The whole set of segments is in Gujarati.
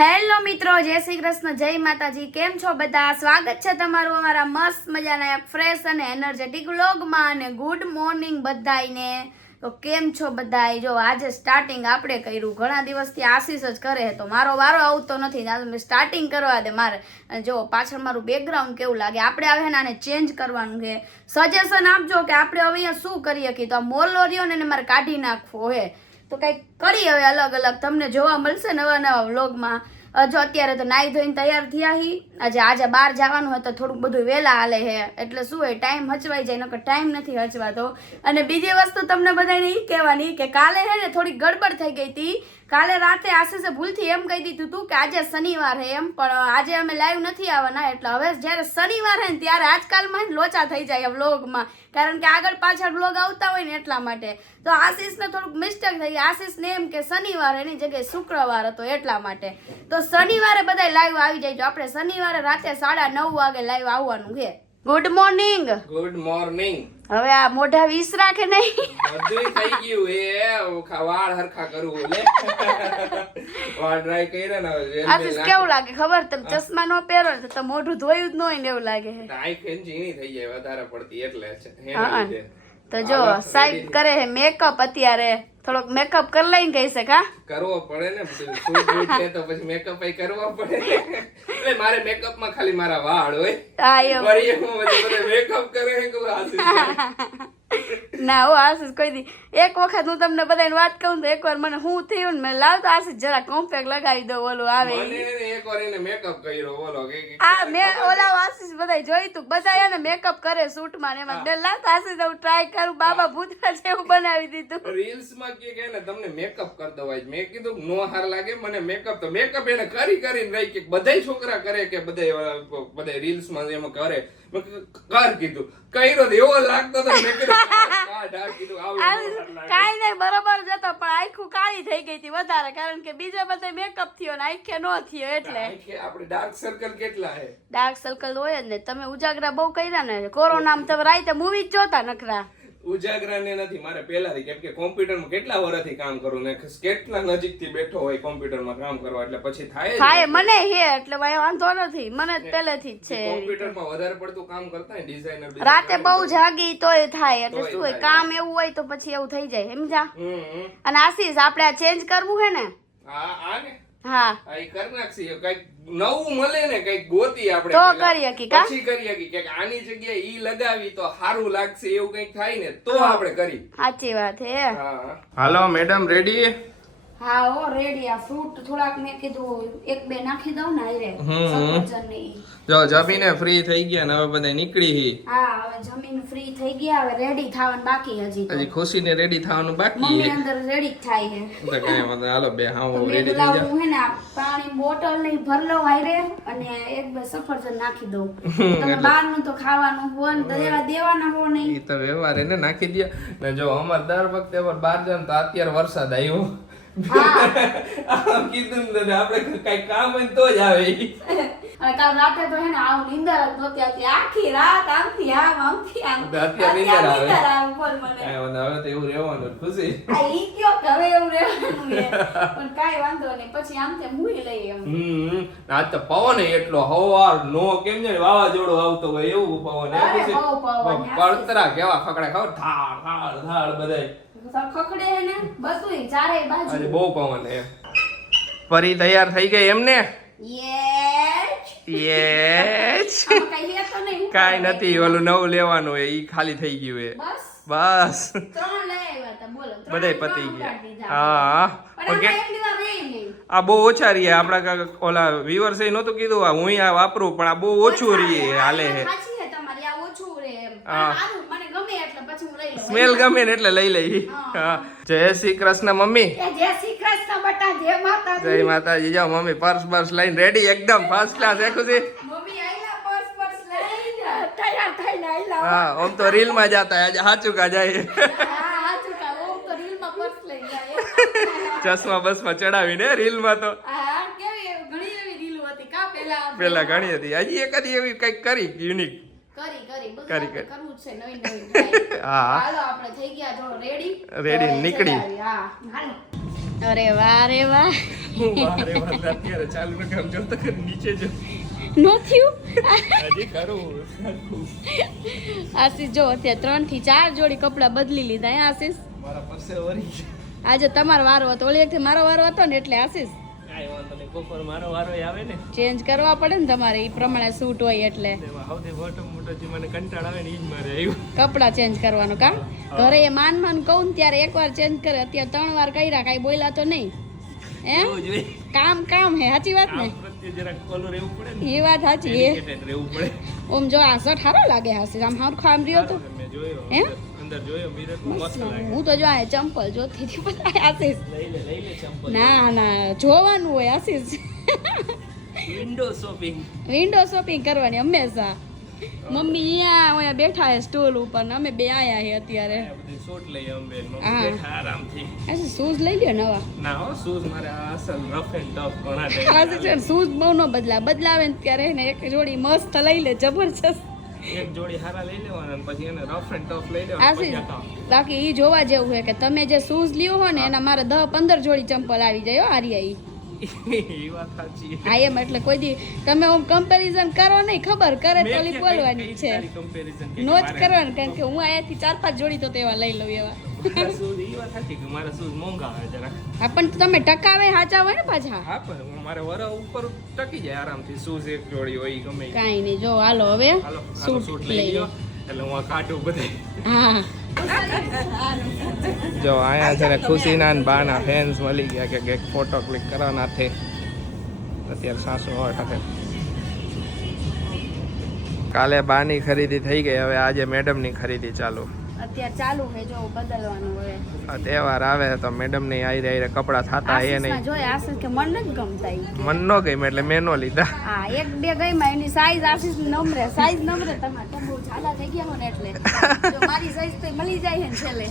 હેલો મિત્રો, જય શ્રી કૃષ્ણ, જય માતાજી. કેમ છો બધા? સ્વાગત છે તમારું અમારા મસ્ત મજાના એક ફ્રેશ અને એનર્જેટિક વ્લોગમાં. અને ગુડ મોર્નિંગ બધાઈને. તો કેમ છો બધાય? જો આજે સ્ટાર્ટિંગ આપણે કર્યું, ઘણા દિવસથી આશીષ જ કરે, તો મારો વારો આવતો નથી. આજે મેં સ્ટાર્ટિંગ કરવા દે મારે. જો પાછળ મારું બેકગ્રાઉન્ડ કેવું લાગે, આપણે આવે ને આને ચેન્જ કરવાનું છે. સજેશન આપજો કે આપણે હવે અહીંયા શું કરીએ કે તો આ મોલ્લો રહ્યો ને એને મારે કાઢી નાખવો હે. તો કંઈક કરી હવે અલગ અલગ તમને જોવા મળશે નવા નવા વ્લોગમાં. જો અત્યારે તો નાહી ધોઈને તૈયાર થયા હી. આજે બહાર જવાનું હોય તો થોડુંક બધું વહેલા હાલે છે, એટલે શું હોય ટાઈમ હચવાઈ જાય, નકર ટાઈમ નથી હચવાતો. અને બીજી વસ્તુ તમને બધાને એ કહેવાની કે કાલે હે ને થોડીક ગડબડ થઈ ગઈ હતી. કાલે રાતે આશીષે ભૂલથી એમ કહી દીધું હતું કે આજે શનિવાર હે એમ, પણ આજે અમે લાઈવ નથી આવવાના. એટલે હવે જ્યારે શનિવાર હે ને ત્યારે આજકાલમાં લોચા થઈ જાય વ્લોગમાં, કારણ કે આગળ પાછળ વ્લોગ આવતા હોય ને એટલા માટે. તો આશીષને થોડુંક મિસ્ટેક થઈ ગઈ. આશીષને એમ કે શનિવાર એની જગ્યાએ શુક્રવાર હતો એટલા માટે. તો શનિવારે બધા લાઈવ આવી જાય. આપણે શનિવારે રાતે 9:30 વાગે લાઈવ આવવાનું છે. Good morning. Good morning. હવે આ મોઢા વીસ રાખે નહીં, બધું થઈ ગયું એ વાળ હરખા કરવું લે વાળ ડ્રાય કર્યા ને હવે આશીષ કેવું લાગે ખબર? તમે ચશ્મા નો પહેરો ને તો મોઢું ધોયું જ ન હોય ને એવું લાગે છે. આઈ ખેંચી થઈ જાય વધારે પડતી એટલે છે. તો જો સાઈડ કરે હે મેકઅપ. અત્યારે થોડોક મેકઅપ કરી લઈને કહી શકા કરવો પડે ને, શૂટ છે તો પછી મેકઅપ કરવો પડે. એટલે મારે મેકઅપ માં ખાલી મારા વાળ હોય. વળી હું બધે મેકઅપ કરે હે કે આશીષ ના હો આશીષ કોઈ દી એક વખત હું તમને બધાને વાત કહું તો એકવાર મને હું થયું ને મેં લાવતો આશીષ જરા કોમ્પેક્ટ લગાવી દો ઓલું આવે. મને એકવાર એને મેકઅપ કર્યો બોલો કે આ મેં ઓલા આશીષ બધાય જોઈ તું, બધા એને મેકઅપ કરે શૂટ માં ને એમાં. મેં લાવતો આશીષ હું ટ્રાય કરું, બાબા ભૂતરા જેવું બનાવી દીધું. રીલ્સ માં કે ને તમને મેકઅપ કરી દવાય. મેં કીધું નો હાર લાગે મને મેકઅપ. તો મેકઅપ એને કરીને રહી કે બધાય છોકરા કરે કે બધા રીલ્સ માં એમાં કરે. કર કીધું કર્યો એવો લાગતો તો મેં કીધું કાઈ નહીં બરોબર જતો, પણ આખું કાળી થઈ ગઈ હતી વધારે, કારણ કે બીજા બધા મેકઅપ થયો ને આંખે નો થયો. એટલે આપણે ડાર્ક સર્કલ કેટલા હે? ડાર્ક સર્કલ હોય જ ને. તમે ઉજાગરા બહુ કર્યા ને કોરોનામાં, તમે રાતે મૂવી જ જોતા નખરા. ઉજાગરા ને નથી મારે પહેલાથી, કેમ કે કોમ્પ્યુટરમાં કેટલા વર્ષથી કામ કરું ને કેટલા નજીકથી બેઠો હોય કોમ્પ્યુટરમાં કામ કરવા, એટલે પછી થાય મને હે એટલે ભાઈ વાંધો નથી, મને પહેલેથી જ છે. કોમ્પ્યુટરમાં વધારે પડતું કામ કરતા ને ડિઝાઇનર, રાતે બહુ જાગી તોય થાય. એટલે શું હોય કામ એવું હોય તો પછી એવું થઈ જાય, સમજા? અને આશીષ આપણે આ ચેન્જ કરવું હે ને? આ ને હા આ કર નાખી. કઈક નવું મળે ને કઈક ગોતી આપણે તો કરીએ કે પછી કરીએ કે આની જગ્યાએ ઈ લગાવી તો સારું લાગશે એવું કઈક થાય ને તો આપણે કરી. સાચી વાત હે. હાલો મેડમ રેડી? હા હો રેડી. આ ફ્રૂટ થોડાક મેં કીધું એક બે નાખી દઉં ને આયરે સફરજન ને. જો જમીને ફ્રી થઈ ગયા ને હવે બધા નીકળી. હા હવે જમીન ફ્રી થઈ ગયા, હવે રેડી થવાનું બાકી. હજી ખુશીને રેડી થવાનું બાકી. મમ્મી અંદર રેડી થાય છે તો કઈ વાંધો હાલો બે હા રેડી થઈ ગયા. હું હે ને પાણી બોટલ ની ભરલો આયરે અને એક બે સફરજન નાખી દઉં. તમે બહારનું તો ખાવાનું હોય ને દેવાના હો નહીં. ઈ તો વ્યવહાર એને નાખી દે ને. જો અમાર દર વખતે બહાર જાય તો અત્યારે વરસાદ આવ્યો કીધું ને આપણે કઈ કામ હોય તો જ આવે. કાલ રાતે તો હે ને આવ નીંદર જ નહોતી આવતી, આખી રાત આમથી આમથી આમ. અત્યારે નીંદર આવે બોલ મને. હવે તો એવું રહેવાનું. ખુશી આ ઈ કયો કે હવે એવું રહેવાનું છે, પણ કાઈ વાંધો નહીં, પછી આમ તેમ મૂઈ લઈએ એમ. આજ તો પવન એટલો હવાર નો કેમ છે વાવાઝોડો આવતો હોય એવું પવન. પડતરા કેવા ખકડા ખબર થાળ થાળ થાળ બધાય ખખડે હે ને બધુંય ચારે બાજુ. આજે બહુ પવન હે. પરી તૈયાર થઈ ગઈ એમને? કાઈ નથી, ઓલું નવું લેવાનું હોય ઈ ખાલી થઈ ગયું હે. બસ બધાય પતી ગયા. હા આ બહુ ઓછા રહીએ આપડા. ઓલા વ્યુઅર્સ એ નહોતું કીધું હું આ વાપરું, પણ આ બહુ ઓછું રહીએ હાલે હે. સ્મેલ ગમે ને એટલે લઈ લઈ. જય શ્રી કૃષ્ણ મમ્મી. જય શ્રી કૃષ્ણ બેટા. જય માતાજી. જય માતાજી. જાઓ મમ્મી પર્સ બર્સ લઈને રેડી એકદમ ફર્સ્ટ ક્લાસ. મમ્મી આઈલા પર્સ લઈને તૈયાર થઈને આઈલા. હા ઓમ તો રીલ માં જાતા આજે હાચું કા જાય. હા હાચું કા ઓમ તો રીલ માં પર્સ લઈને જાય. ચશ્મા બસમાં ચડાવીને રીલ માં તો. હા કેવી ઘણી એવી રીલ હતી કા પેલા ઘણી હતી. હજી એકાદી એવી કઈક કરી યુનિક. કરી કરવું છે નવી નવી. હા હાલો આપણે થઈ ગયા જો રેડી નીકળી. હા હાલો અરે વાહ રે વાહ વારે વારે અત્યારે ચાલુ ને કામ જો તો નીચે જો નો થયું હજી કરું આશીષ જો અત્યારે 3 થી 4 જોડી કપડા બદલી લીધા હે આશીષ મારા પાસે વરી આજે તમારો વારો હતો ઓલી એકથી મારો વારો હતો ને એટલે આશીષ કાઈ વાંધો નહીં બપોર મારો વારો આવે ને ચેન્જ કરવા પડે ને તમારે એ પ્રમાણે સૂટ હોય એટલે તેમાં સૌથી મોટો જે મને કંટાળ આવે ને ઈ જ મારે આવ્યું કપડા ચેન્જ કરવાનું કા ઘરે એ માન કહું ને ત્યારે એકવાર ચેન્જ કરે અત્યારે 3 વાર કર્યા કાંઈ બોલ્યા તો નહીં એમ કામ હે સાચી વાત ને જરાક કોલર રહેવું પડે ને એ વાત સાચી એ રહેવું પડે ઓમ જો આ શર્ટ સારો લાગે હાસી આમ હરખો આમ રહ્યો તો મેં જોયો એમ અંદર જોયો મિરર મસ્ત લાગે હું તો જો આ ચંપલ જોતી હતી પણ આશીષ લઈ લે ચંપલ ના જોવાનું હોય આશીષ વિન્ડો શોપિંગ કરવાની હંમેશા મમ્મી અહીંયા બેઠા હે સ્ટોલ ઉપર ને અમે બે આયા હે અત્યારે શોટ લઈ અમે હા. બેઠા આરામથી આશીષ શૂઝ લઈ લ્યો નવા ના હો શૂઝ મારે આ અસલ રફ એન્ડ ટફ ઘણા આશીષ શૂઝ બહુ ન બદલાવે ને ત્યારે ને એક જોડી મસ્ત લઈ લે જબરજસ્ત એક જોડી હારા લઈ લેવાના અને પછી એને રફ એન્ડ ટફ લઈ લેવાના પછી આશીષ આ બાકી ઈ જોવા જેવું છે કે તમે જે શૂઝ લ્યો હો ને એના મારે 10-15 જોડી ચંપલ આવી જાય હો આર્યા ઈ ઈ વાત સાચી હા એમ એટલે કોઈ દી તમે આમ કમ્પેરિઝન કરો નહીં ખબર કરે તો ઓલી બોલવાની છે કમ્પેરિઝન નો જ કરવાનું કારણ કે હું અહીંયાથી 4-5 જોડી તો તેવા લઈ લઉં એવા શૂઝ ઈ વાત સાચી કે મારા શૂઝ મોંઘા આવે જરા હા પણ તમે ટકાવે સાચા હોય ને પાછા હા પણ મારે વરા ઉપર ટકી જાય આરામથી શૂઝ એક જોડી હોય ઈ ગમે ઈ. કાંઈ નહીં જો હાલો હવે હાલો સૂટ સૂટ લઈ લઈ લો લ્યો એટલે હું આ કાઢું બધે હા જો આયા છે ને ખુશીના ને બાના ફેન્સ મળી ગયા કે એક ફોટો ક્લિક કરવાના છે અત્યારે સાસુ હોય કાલે બાની ખરીદી થઈ ગઈ હવે આજે મેડમની ખરીદી ચાલુ અત્યારે ચાલુ છે જો બદલવાનું હોય આ તહેવાર આવે તો મેડમની આયરે આયરે કપડાં થતા એ આશીષમાં નહીં જોઈએ આશીષ કે મન નથી ગમતા ઈ કે. મન નો ગઈ એટલે મેં નો લીધા હા 1-2 ગઈમાં એની સાઈઝ આશીષ નમરે સાઈઝ નમરે તમારે તો બહુ ઝાલા થઈ ગયા હો ને એટલે જો મારી સાઈઝ તો મળી જાય છે ને છેલ્લે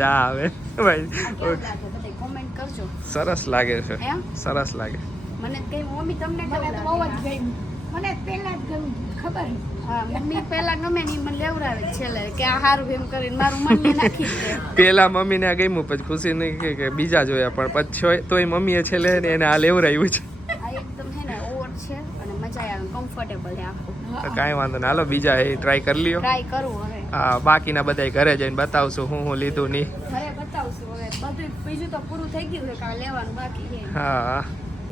જા હવે ભાઈ આ કેવું લાગે બધા કોમેન્ટ કરજો સરસ લાગે છે એમ સરસ લાગે મને તો કઈ મમ્મી તમને મને તો બહુ જ ગમ્યું મને પહેલા જ ગમ્યું ખબર હા મમ્મી પહેલા ગમે ને ઈ મને લેવડાવે જ છેલ્લે કે આ હારું એમ કરીને મારું મન નાખી દે પેલા મમ્મીને આ ગમ્યું પછી ખુશી નહીં કે બીજા જોયા પણ પછી તોય મમ્મીએ છેલ્લે ને એને આ લેવરાયું છે આ એકદમ હે ને ઓવર છે અને મજા આવે કમ્ફર્ટેબલ છે આખું તો કાંઈ વાંધો નહીં હાલો બીજા એ ટ્રાય કરી લ્યો ટ્રાય કરું હવે હા બાકીના બધાય ઘરે જઈને બતાવશું હું લીધું નહીં ઘરે બતાવશું હવે બધું બીજું તો પૂરું થઈ ગયું છે કાલે લેવાનું બાકી છે હા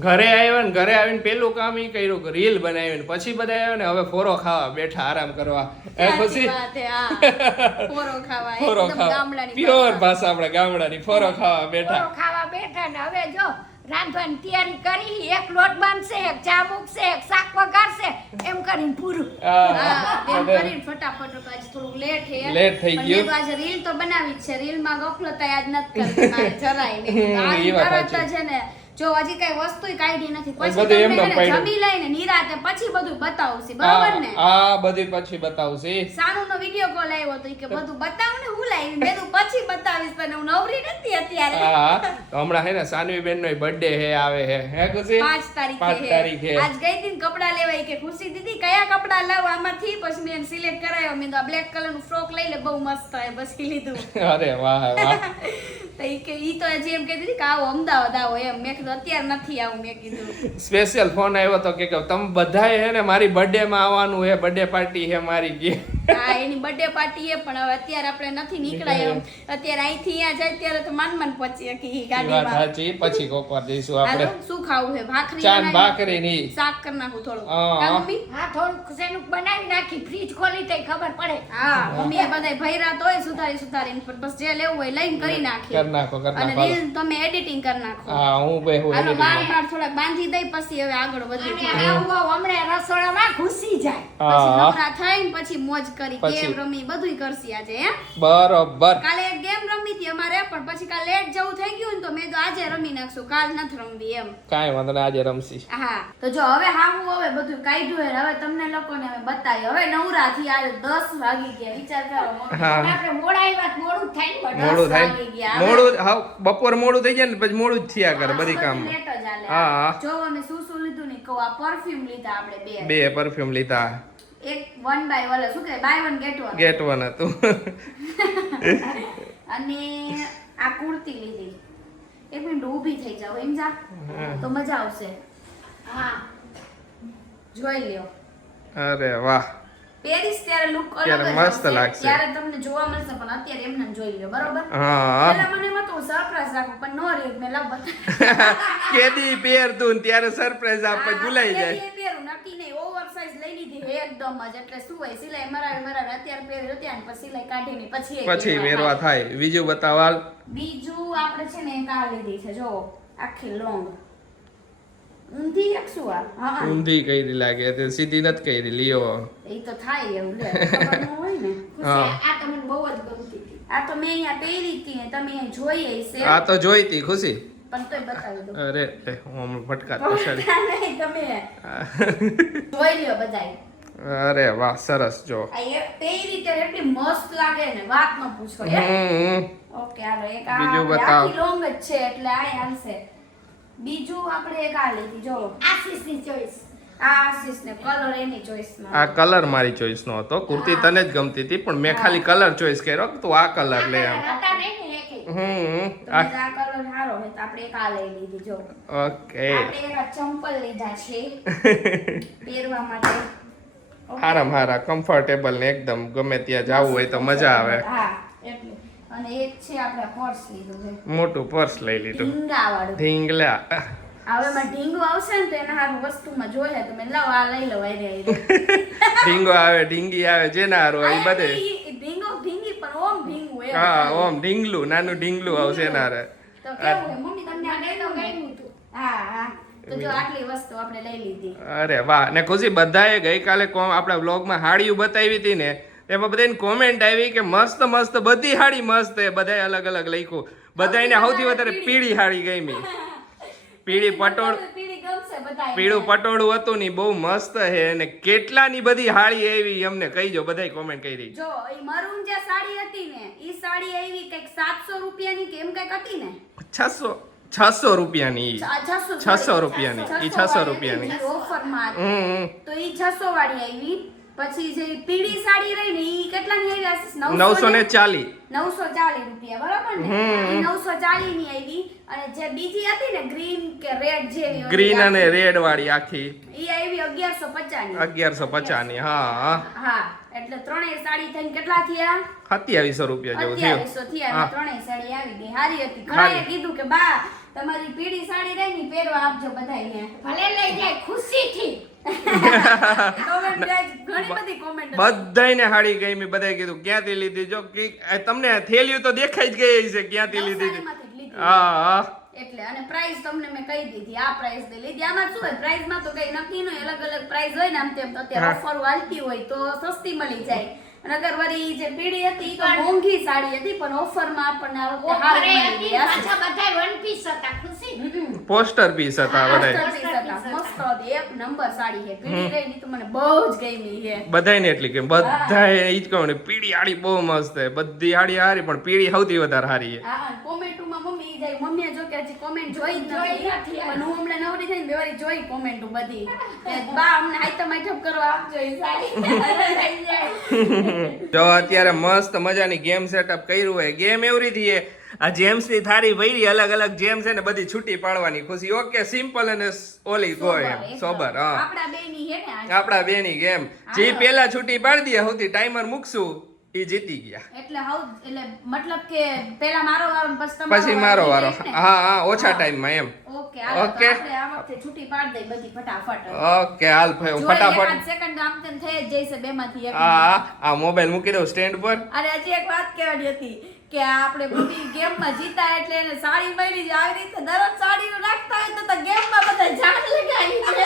ઘરે આવ્યા ને ઘરે આવીને પેલું કામ ઈ કર્યું કે રીલ બનાવી ને પછી બધા આવ્યા ને હવે ફોરો ખાવા બેઠા આરામ કરવા એ ખુશી વાત હે હા પોરો ખાવા ફોરો એકદમ ખાવા ગામડાની પ્યોર ભાષા આપણા ગામડાની ફોરો ખાવા બેઠા ખાવા બેઠા ને હવે જો રાંધવાની તૈયારી કરી એક લોટ બાંધશે એક ચા મૂકશે એક શાક વઘારશે એમ કરીને પૂરું હા, હા એમ બધા કરીને ફટાફટ આજે થોડું લેટ છે Late થઈ પણ ગયું. મેં તો આજે રીલ તો બનાવી જ છે રીલમાં ગફલત આજ નથી કરવી મારે જરાય નહીં એ આજ વાત તરત સાચી. જ છે ને જો હજી કઈ વસ્તુ કાઢી નથી પછી બધું તમને એમનેમ છે ને પડ્યું. જમી લઈને નિરાતે પછી બધું બતાવશે બરાબર ને આ બધી પછી બતાવશે સાનુનો વિડિયો કોલ આવ્યો તો ઈ કે બધું બતાવ ને હું લાવી મેં તો પછી બતાવીશ તને હું નવરી નથી અત્યારે હા તો હમણાં હે ને સાનવી બેન નો બર્થડે હે આવે હે ખુશી 5 તારીખે 5 તારીખે આજ ગઈ હતી ને કપડા લેવા ઈ કે ખુશી દીદી કયા કપડા લાવ આમાંથી પછી મેં સિલેક્ટ કરાયો મેં તો આ બ્લેક કલર નું ફ્રોક લઈ લે બહુ મસ્ત છે પછી લીધું અરે વાહ વાહ તો ઈ કે ઈ તો હજી એમ કહેતી હતી કે આવો અમદાવાદ આવો એમ મેં કીધું અત્યારે નથી આવું મેં કીધું સ્પેશિયલ ફોન આવ્યો તો કે તમે બધાએ હે ને મારી બર્થડે માં આવવાનું હે બર્થડે પાર્ટી હે મારી કે હા એની બર્થડે પાર્ટી એ પણ હવે અત્યારે આપણે નથી નીકળાય એમ અત્યારે અહીંથી અહીંયા જાય ત્યારે તો માન પહોંચી શકી ઈ વાત ગાડીમાં સાચી પછી કોક વાર જઈશું આપણે હાલો, શું ખાવું છે ભાખરી ચાન બનાવી? ભાખરી ની શાક કરી નાખું થોડું હા. કા મમ્મી હા થોડુંક શેનું બનાવી નાખી ફ્રીજ ખોલી તઈ ખબર પડે હા મમ્મીએ બધાય ભૈરા તોય સુધારીને પણ બસ જે લેવું હોય લઈને કરી નાખીએ કર નાખો અને હાલો. રીલ તમે એડિટિંગ કરી નાખો હા હું બે હું હાલો editing બાર બાર થોડાક બાંધી દઈ પછી હવે આગળ વધી અને આવું હમણાં રસોડામાં ઘૂસી જાય પછી હા નવરા થઈને પછી મોજ કરી પછી. ગેમ રમી બધુંય કરશી આજે હે બરોબર કાલે એક ગેમ રમી હતી અમારે પણ પછી કાલે લેટ જવું થઈ ગયું ને તો મેં તો આજે રમી નાખશું કાલ નથી રમવી એમ કાંઈ વાંધો નહીં આજે રમશી હા તો જો હવે હાવું હવે બધું કાઢ્યું હે હવે તમને લોકોને હવે બતાવ્યું હવે નવરા થી આજે 10 વાગી ગયા વિચાર કરો મમ્મી. હા આપણે મોડા આવ્યા તો મોડું જ થાય ને મોડું થાય વાગી ગયા. મોડું હા બપોર મોડું થઈ જાય ને પછી મોડું જ થયા કરે બધી કામ લેટ જ હાલે. હા, હા. જો અમે શું લીધું ને કહું આ પરફ્યુમ લીધા આપણે બે બે પરફ્યુમ લીધા એક 1 બાય ઓલા શું કે બાય 1 ગેટ 1 ગેટ વન હતું અને આ કુર્તી લીધી એક મિનિટ ઊભી થઈ જાવ એમ જા તો મજા આવશે. હા જોઈ લ્યો. અરે વાહ, પેરિસ ત્યારે લુક અલગ ત્યારે જ મસ્ત આવશે. લાગશે. ત્યારે તમને જોવા મળશે પણ અત્યારે એમને જોઈ લ્યો બરોબર. હા પેલા મને એમાં તો સરપ્રાઈઝ રાખો પણ નો રે મેં લાવ બતા. કેદી પહેરતું ને ત્યારે સરપ્રાઈઝ આપે ભૂલાઈ જાય. એ પહેરું નક્કી નહીં ઓવરસાઇઝ લઈ લીધી એકદમ જ એટલે શું હોય સિલાઈ મરાવે અત્યારે પહેર્યો ત્યાં પછી સિલાઈ કાઢીને પછી વેરવા થાય. બીજું બતાવાલ. બીજું આપણે છે ને એક આ લીધી છે જો આખી લોંગ ઊંધી એક શું આ હા ઊંધી કઈ લાગે તે સીધી નથી કરી લ્યો. એ તો થાય એવું લે ખબર ન હોય ને. હા. આ તો મને બહુ જ ગમતી હતી. આ તો મેં અહીંયા પહેરી હતી ને તમે અહીંયા જોઈ હશે આ તો જોઈતી ખુશી. પણ તોય બતાવી દો. અરે હું હમણાં ફટકા પછાડી. નહીં તમે જોઈ લ્યો બધાય. અરે વાહ સરસ જો. આ એક પહેરી ત્યારે એટલી મસ્ત લાગે ને વાત ન પૂછો યાર. હમ. ઓકે હાલો એક આ બીજું આપણે બતાવો. આખી લોંગ જ છે એટલે આ હાલશે. બીજું આપણે એક આ લીધી જો આશીષની ચોઈસ. આ આશીષ ને કલર એની ચોઈસ માં આ કલર મારી ચોઈસ નો હતો. કુર્તી તને જ ગમતી હતી પણ મેં ખાલી કલર ચોઈસ કર્યો કે તું આ કલર લે એમ. હતા નહીં ને એકેય. હમ. આ કલર સારો હોય તો આપણે એક આ લઈ લીધી જો ઓકે. આપણે એક આ ચંપલ લીધા છે પહેરવા માટે. Okay. હારા કમ્ફર્ટેબલ ને એકદમ ગમે ત્યાં જવું હોય તો મજા આવે. હા એટલે અને એક છે આપણે પર્સ લીધું છે મોટું પર્સ લઈ લીધું. ઢીંગા વાળું. ઢીંગલા. હવે માં ઢીંગો આવશે ને તો એના હારું વસ્તુમાં જોઈએ તો મેં લાવ આ લઈ લઉં આઈ ઢીંગો આવે ઢીંગી આવે જેના હારું હોય ઈ બધે. ઢીંગો ઢીંગી પણ ઓમ ઢીંગું એમ. હા ઓમ ઢીંગલું નાનું ઢીંગલું આવશે એના હારે. તો કેવું હોય મમ્મી તમને આ લઈ દઉં ગમ્યું હતું. હા તો જો આટલી વસ્તુ આપણે લઈ લીધી. અરે વાહ. ને ખુશી બધાએ ગઈકાલે આપણા વ્લોગમાં હાડીઓ બતાવી હતી ને એમાં બધાની કોમેન્ટ આવી કે મસ્ત બધી હાડી મસ્ત છે. બધાએ અલગ અલગ લખ્યું. બધાને સૌથી વધારે પીળી હાડી ગમી. પીળી પટોળ પીળી ગમશે બધાય. પીળું પટોળું હતું ને ઈ બહુ મસ્ત છે અને કેટલાની બધી હાડી આવી અમને કહીજો. બધાય કોમેન્ટ કરી. જો ઈ મરૂન જે સાડી હતી ને ઈ સાડી આવી કઈક 700 રૂપિયાની કે એમ કઈક હતી ને 600 રૂપિયાની ઈ. 600 રૂપિયાની ઈ 600 રૂપિયાની. ઓફરમાં હમ. તો ઈ 600 વાળી આવી. પછી જે પીળી સાડી રહી ને ઈ કેટલાની આવી આશીષ? 940. 940 રૂપિયા બરાબર ને ઈ 940 ની આવી. અને જે બીજી હતી ને ગ્રીન કે રેડ જેવી ઓલી ગ્રીન અને આખી, રેડ વાળી આખી ઈ આવી 1150 ની. 1150 ની. હા હા એટલે ત્રણેય સાડી થઈને કેટલા થયા? 2700 રૂપિયા જેવું થયું. 2700 થયા. હા. ત્રણેય સાડી આવી ગઈ હારી હતી. ઘણાએ કીધું કે બા તમારી પીળી સાડી રહી ને પહેરવા આપજો બધાયને. ભલે લઈ જાય ખુશીથી. કોમેન્ટ ઘણી બધી કોમેન્ટ બધાયને હાડી ગમી. બધાએ કીધું ક્યાંથી લીધી જો તમને થેલીઓ તો દેખાઈ જ ગઈ છે ક્યાંથી લીધી હતી. નવસારીમાંથી જ લીધી. હા એટલે અને પ્રાઇસ તમને મેં કહી દીધી આ પ્રાઇસ દે લીધી. આમાં શું હોય પ્રાઇસ માં તો કઈ નક્કી ન હોય. અલગ અલગ પ્રાઇસ હોય ને આમ તેમ. તો અત્યારે ઓફર વાલતી હોય તો સસ્તી મળી જાય. અને અગર વળી જે પીળી હતી ઈ તો મોંઘી સાડી હતી પણ ઓફર માં આપણને આ વખતે ઓફરે હારી મળી હતી. ગઈ. પાછા બધાય વન પીસ હતા ખુશી. પોસ્ટર પીસ હતા બધાય. મસ્ત હતી. એક નંબર સાડી છે. પીળી રહી ની તો મને બહુ જ ગમી છે. બધાયને એટલી કે બધાય ઈ જ કહું ને પીળી હાડી બહુ મસ્ત છે. બધી હાડી હારી પણ પીળી સૌથી વધારે હારી છે. હા કોમેન્ટમાં મમ્મી ઈ જાય મમ્મીએ જો કે હજી કોમેન્ટ જોઈ જ નથી. પણ હું હમણાં નવરી થઈને બે વારી જોઈ કોમેન્ટો બધી કે બા અમને આઈટમ આઈટમ કરવા આપજો ઈ સાડી લઈ જાય. જો અત્યારે મસ્ત મજાની ગેમ સેટઅપ કર્યું હોય. ગેમ એવી રીતે આ જેમ્સ ની થાળી ભરી અલગ અલગ જેમ છે ને બધી છૂટી પાડવાની. ખુશી ઓકે સિમ્પલ અને ઓલી ગો એમ સોબર. હા આપણા બેની હે ને આ. આપણા બેની ગેમ જે પેલા છૂટી પાડી દે સૌથી ટાઈમર મૂકશું એ જીતી ગયા. એટલે મતલબ કે પેલા મારો વારો ને પછી તમારો પછી મારો વારો. એમ ને? હા ઓછા ટાઈમમાં એમ. ઓકે હાલો તો ઓકે. આપણે આ વખતે છૂટી પાડી દઈ બધી ફટાફટ. ઓકે હાલ ફટાફટ. સેકન્ડ આમ તેમ થઈ જ જઈશે બેમાંથી એક. આ મોબાઈલ મૂકી દઉં સ્ટેન્ડ પર. અને હજી એક વાત કહેવાની હતી કે આપણે બધી ગેમમાં જીતા એટલે એને સાડી મળી જાય. આવી રીતે દરરોજ સાડીઓ રાખતા હોય તો ગેમમાં બધા જાન લગાવી છે.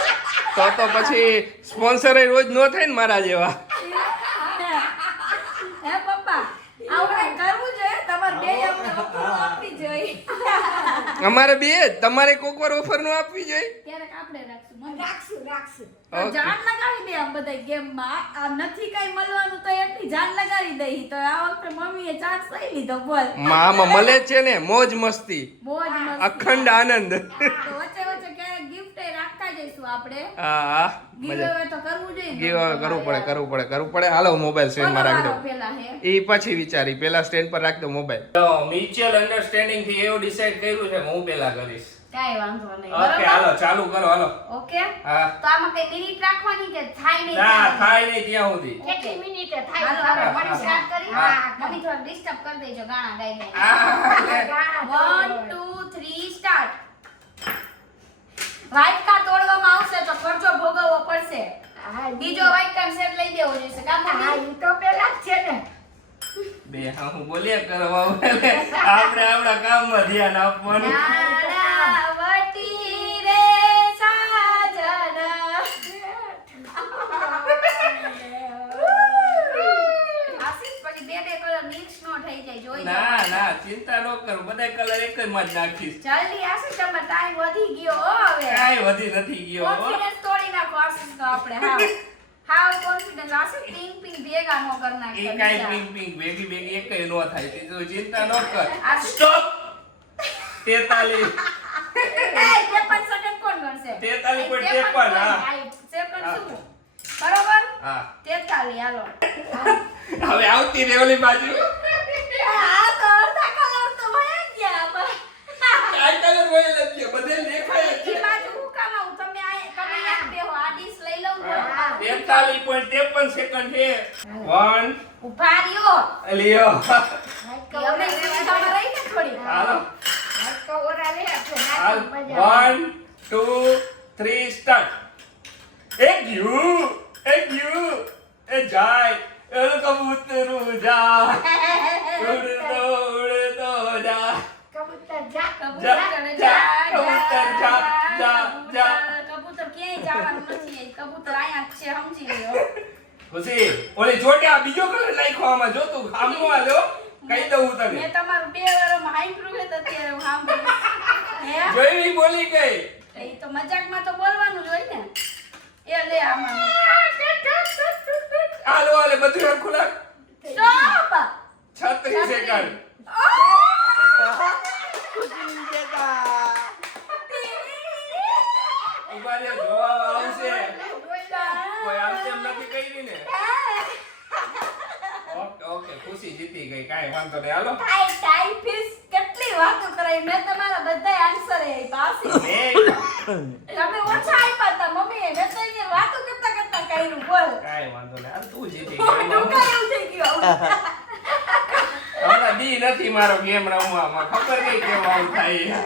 તો પછી સ્પોન્સર રોજ નો થાય ને મારા જેવા. હે પપ્પા આવું કરવું જોઈએ. તમારે બે અમને ઓફર આપવી જોઈએ. અમારે બે તમારે કોક વાર ઓફર નો આપવી જોઈએ. ક્યારેક આપણે રાખશું મમ્મી. રાખશું. તો જાન લગાવી દે આમ બધા ગેમમાં. આ નથી કઈ મળવાનું તો એટલી જાન લગાવી દઈ. તો આ વખતે મમ્મીએ ચાન્સ લઈ લીધો બોલ. આમાં મળે જ છે ને મોજ મસ્તી મોજ મસ્તી. અખંડ આનંદ. તો વચ્ચે વચ્ચે ક્યારેક ગિફ્ટ રાખતા જઈશું. લેશું આપણે હા ગીવ મજા અવે તો કરવું જોઈએ ને. કરવું પડે હાલો મોબાઈલ સ્ટેન્ડ માં રાખી દો કોનો વારો પેલા હે એ પછી વિચારી પેલા સ્ટેન્ડ પર રાખી દો મોબાઈલ તો મ્યુચ્યુઅલ અન્ડરસ્ટેન્ડિંગ થી એવું ડિસાઈડ કર્યું છે કે હું પેલા કરીશ કાંઈ વાંધો નહીં ઓકે બરાબર હાલો ચાલુ કરો હાલો ઓકે હા તો આમાં કઈ મિનિટ રાખવાની કે થાય નહીં ના થાય? થાય નહીં ત્યાં સુધી કેટલી મિનિટે થાય હાલો ખબર આપણે પડી સ્ટાર્ટ કરી હા. મમ્મી થોડા ડિસ્ટર્બ કરી દેજો ગાણા ગાઈ ગાઈ ગાણા 1 2 3 સ્ટાર્ટ વ્હાઈટ કાર્ડ તોડવામાં આવશે તો ખર્ચો ભોગવવો પડશે હા, બીજો વ્હાઈટ કાર્ડ સેટ લઈ દેવો જોઈશે કામ હા, ઈ તો પેલા જ છે ને બે હા હું બોલ્યા કરવા આપણે આપણા કામમાં ધ્યાન આપવાનું નાણાવટી રે સાજન આશીષ પછી બે કલર મિક્સ નો થઈ જાય જોઈ લો. ના ના ચિંતા ન કર બધા કલર એક જ માં જ નાખીશ જલ્દી આશીષ તમારો ટાઈમ વધી ગયો હો હવે કાંઈ વધી નથી ગયો હો. કોન્ફિડન્સ તોડી નાખો આશીષનો આપણે હાવ કોન્ફિડન્સ આશીષ પિંક પિંક ભેગા નો કર એ નાખતા કાંઈ બીજા. પિંક પિંક ભેગી એકય નો થાય તે તું ચિંતા ન કર આ- સ્ટોપ 43 એ 53 સેકન્ડ કોણ ગણશે 43.53 હા. સેકન્ડ હા. શું બરોબર હા 43 હાલો હવે આવતી રે ઓલી બાજુ આ તો અડધા કલર તો વહી ગયા આમાં. કાંઈ કલર હોય નથી બધે દેખાય જ એ બાજુ હું કામ આવું? તમે યાદ બેહો, આ ડીશ લઈ લઉં તો. હા. 43.53 સેકન્ડ છે 1 ઊભા રહ્યો. લ્યો અમે સુવિધામાં રહી ને થોડી. હાલો તો ઓરા લે આપણે હાલ નાખી મજા આવે. 1 2 3 સ્ટાર્ટ એક યુ એ જાય એ કબૂતર જા ઉડતો જા કબૂતર જા કબૂતર જા, કબૂતર જા, જા, જા. કબૂતર ક્યાંય જવાનું નથી. કબૂતર અહીંયા જ છે, સમજી લ્યો. ખુશી ઓલી જોટ્યા બીજો કલર નાખ્યો આમાં જો તું આમનો આલ્યો કહી દઉં તને મેં તમારું 2 વારમાં હાંભળ્યું છે તો અત્યારે હું સાંભળ્યું. હે? જોઈ બોલી ગઈ એ તો મજાકમાં તો બોલવાનું જ હોય ને. એ લે આમાં. હાલો હાલે બધું હરખું લાગ સ્ટોપ. 36 સેકન્ડ ઉભા રહ્યો જવાબ આવશે કોઈ આમ તેમ નથી કરી ને ઓકે ખુશી જીતી ગઈ કાંઈ વાંધો નહીં હાલો ટાઈફિસ કેટલી વાતો કરાઈ મેં તમારા બધા આન્સર તમે ઓછા આપ્યા હતા મમ્મી મેં તો અહીંયા વાતો કરતા કરતા કર્યું બોલ કાંઈ વાંધો નહીં હાલ તું જીતી ડૂકા ગઈ એવું થઈ ગયું હમણાં દી નથી મારો ગેમ રમવામાં ખબર નહીં કેમ આવું થાય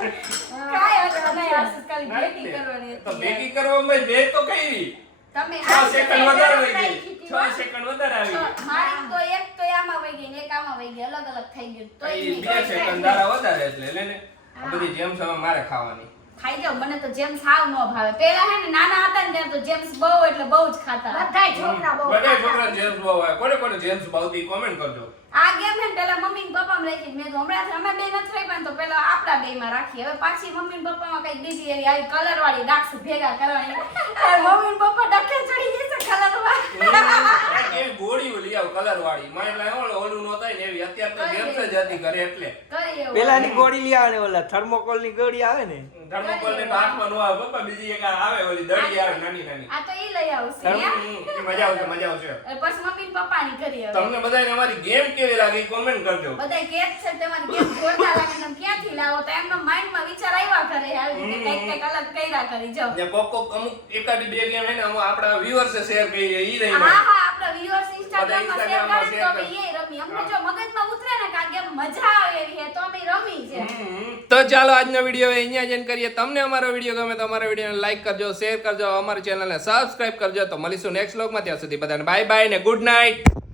કાંઈ વાંધો નહીં આશીષ ખાલી ભેગી કરવાની તો હતી. ભેગી કરવામાં બે તો કરી તમે 6 સેકન્ડ વધારે વહી ગઈ 6 સેકન્ડ વધારે આવી મારી તો એક તો આમાં વહી ગઈ ને એક આમાં વહી ગઈ અલગ અલગ થઈ ગયું તોય એ નહીં. 2 સેકન્ડ તારા વધારે એટલે લે ને આ બધી જેમ સમય મારે ખાવાની ખાઈ જાવ મને તો જેમ્સ હાવ ન ભાવે પેલા હે ને નાના હતા ને ત્યારે તો જેમ્સ બહુ એટલે બહુ જ ખાતા બધાય છોકરા બહુ બધા છોકરા જેમ્સ બહુ હોય કોને જેમ્સ ભાવતી કોમેન્ટ કરજો આ ગેમ હે ને પેલા મમ્મી ને પપ્પા માં રાખી મેં તો હમણાં અમે બે નથી રહી પણ તો પેલા આપડા બે માં રાખી હવે પાછી મમ્મી ને પપ્પા માં કઈ બીજી એવી આવી કલર વાળી ડાક્સ ભેગા કરવાની મમ્મી ને પપ્પા ડકે ચડી જશે કલર વાળી એવી ગોળીઓ લઈ આવ કલર વાળી મારે લાવ્યો ઓલું નો થાય ને એવી અત્યારે તો જેમ્સ જ હતી ઘરે એટલે કરી એવું પેલાની ગોળી લઈ આવે ને ઓલા થર્મોકોલ ની ગોળી આવે ને થર્મોકોલ ને તો હાથમાં નો આવે પપ્પા બીજી એક આવે ઓલી દડી આવે નાની નાની આ તો ઈ લઈ આવશે યા? મજા આવશે પછી મમ્મી ને પપ્પા ની કરી હવે તમને બધાને અમારી ગેમ કેવી લાગી કોમેન્ટ કરજો બધા કે છે તમારી ગેમ જોરદાર લાગે તમે ક્યાંથી લાવો તો એમનો માઇન્ડ માં વિચાર આવ્યા કરે આવી રીતે કઈક કઈક અલગ કર્યા કરી જાઓ ને કોક અમુક એકાદી બે ગેમ હે ને આપણા વ્યુઅર્સ શેર કરીએ ઈ રહી હા હા આપણા viewers Instagram માં શેર Instagram માં કરે share તો અમે કરે. એ રમી અમને જો મગજમાં ઉતરે ને કે આ ગેમ મજા આવે એવી છે તો અમે રમી છે તો ચાલો આજનો વિડીયો અહીંયા જ end કરીએ તમને અમારો વિડીયો ગમે તો અમારા વિડીયોને લાઈક કરજો શેર કરજો અમારી ચેનલને સબસ્ક્રાઇબ કરજો તો મળીશું નેક્સ્ટ વ્લોગમાં ત્યાં સુધી બધાને બાય બાય ને ગુડ નાઇટ